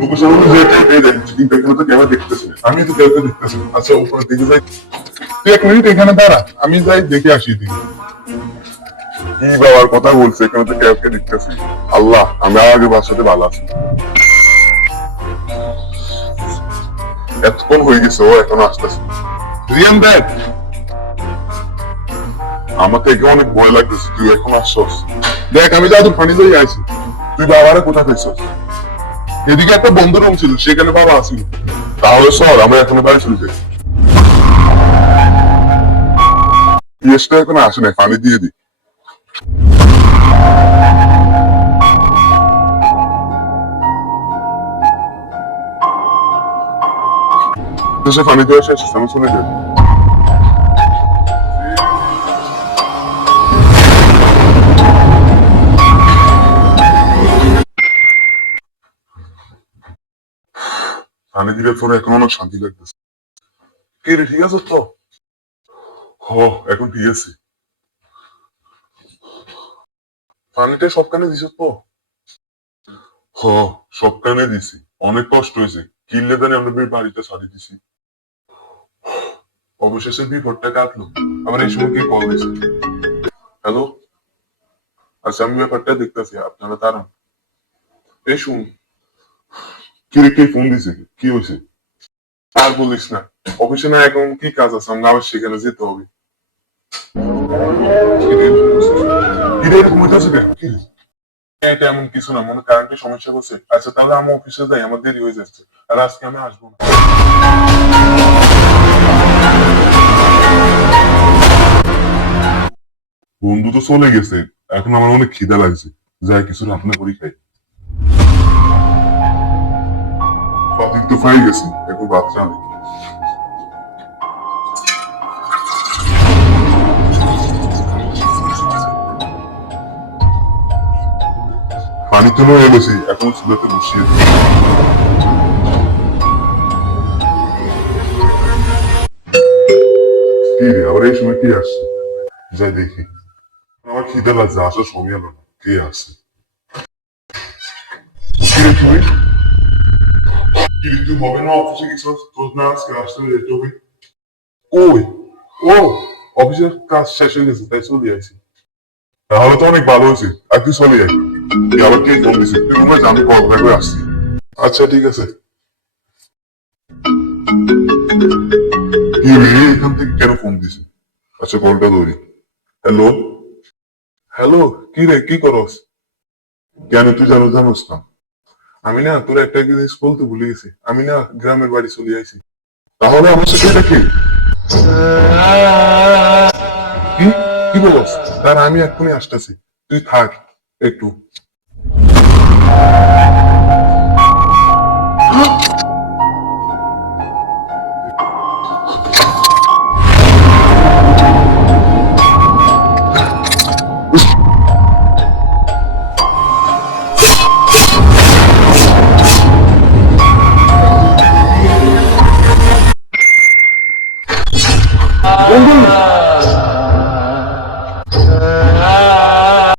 Location অনুযায়ী দিয়ে দেখছি, কিন্তু এখানে তো ক্যামেরা দেখতেছি না। আমি তো কাউকে দেখতেছি না। আচ্ছা উপরে দেখে যাই। তুই 1 মিনিট এখানে দাঁড়া, আমি যাই দেখে আসি দিন। কি বাবার কথা বলছে, এখানে তো কাউকে দেখতেছি। আল্লাহ, আমি আগে বাসাতে ভালো আছি। এতক্ষণ হয়ে গেছে, ও এখন আসতেছে। রিয়ান দেখ, আমার থেকে অনেক ভয় লাগতেছে, তুই এখন আসছস। দেখ আমি জাদুর পানি লই আইছি, তুই বাবারে কোথায় পেয়েছস? এদিকে একটা বন্ধ রুম ছিল, সেখানে বাবা আসিল। তাহলে সর, আমরা এখন বাড়ি চলে যাই। পিএসটা এখন আসে নাই, পানি দিয়ে দি। দেশে পানি দেওয়া শেষ, আমি চলে যাই। পানি দিলে তোর এখন অনেক শান্তি লাগতেছে। কে রে, ঠিক আছে তো? হ, এখন ঠিক আছে। পানিটা সব কানে দিছ তো? হ, সব কানে দিছি। অনেক কষ্ট হয়েছে, কিনলে জানি আমরা বাড়িটা ছাড়ি দিছি। অবশেষে বিপদটা কাটলো। আবার এই সময় কে কল দিছে? হ্যালো, আচ্ছা আমি ব্যাপারটা দেখতেছি, আপনারা দাঁড়ান। এই শুন, কি রে, কে ফোন দিছে? কি হয়েছে? আর বলিস না, অফিসে না এখন কি কাজ আছে, আমরা আবার সেখানে যেতে হবে। কি রে, কি রে, এরকম হইতাছে কেন? কি রে? এটা এমন কিছু না, মনে কারেন্টের সমস্যা করছে। আচ্ছা তাহলে আমি অফিসে যাই, আমার দেরি হয়ে যাচ্ছে। আর আজকে আমি আসবো না। বন্ধু তো চলে গেছে, এখন আমার অনেক খিদা লাগছে। যাই কিছু রান্না করি খাই। পাতিল তো ফাই গেছে, এখন ভাত রান্না। পানি তো লয়ে গেছি, এখন চুলাতে বসিয়ে দিই। কি রে, আবার এই সময় কি আসছে? যাই দেখি। আমার খিদে লাগছে, আসার সময় হলো না। কে আসছে? কি রে তুই? কি রে, তুই হবে না অফিসে গেছিস? তোর না আজকে আসতে লেট হবে। ওই, ও, অফিসের কাজ শেষ হয়ে গেছে, তাই চলে আসি। তাহলে তো অনেক ভালো হয়েছে, আর তুই চলে যাই। তুই আবার কে ফোন দিছিস? তুই মনে হয় আমি কল ব্যাক করে আসছি। আচ্ছা ঠিক আছে। কি রে, এখান থেকে কেন ফোন দিছে? আচ্ছা কলটা ধরি। হ্যালো, হ্যালো, কি রে, কি করস? কেন, তুই জানোস না? আমি না তোর একটা জিনিস বলতে ভুলে গেছি, আমি না গ্রামের বাড়ি চলে আইছি। তাহলে আমার সাথে এটা কি? কি, কি বলস? তার আমি এক্ষুনি আসতেছি, তুই থাক একটু।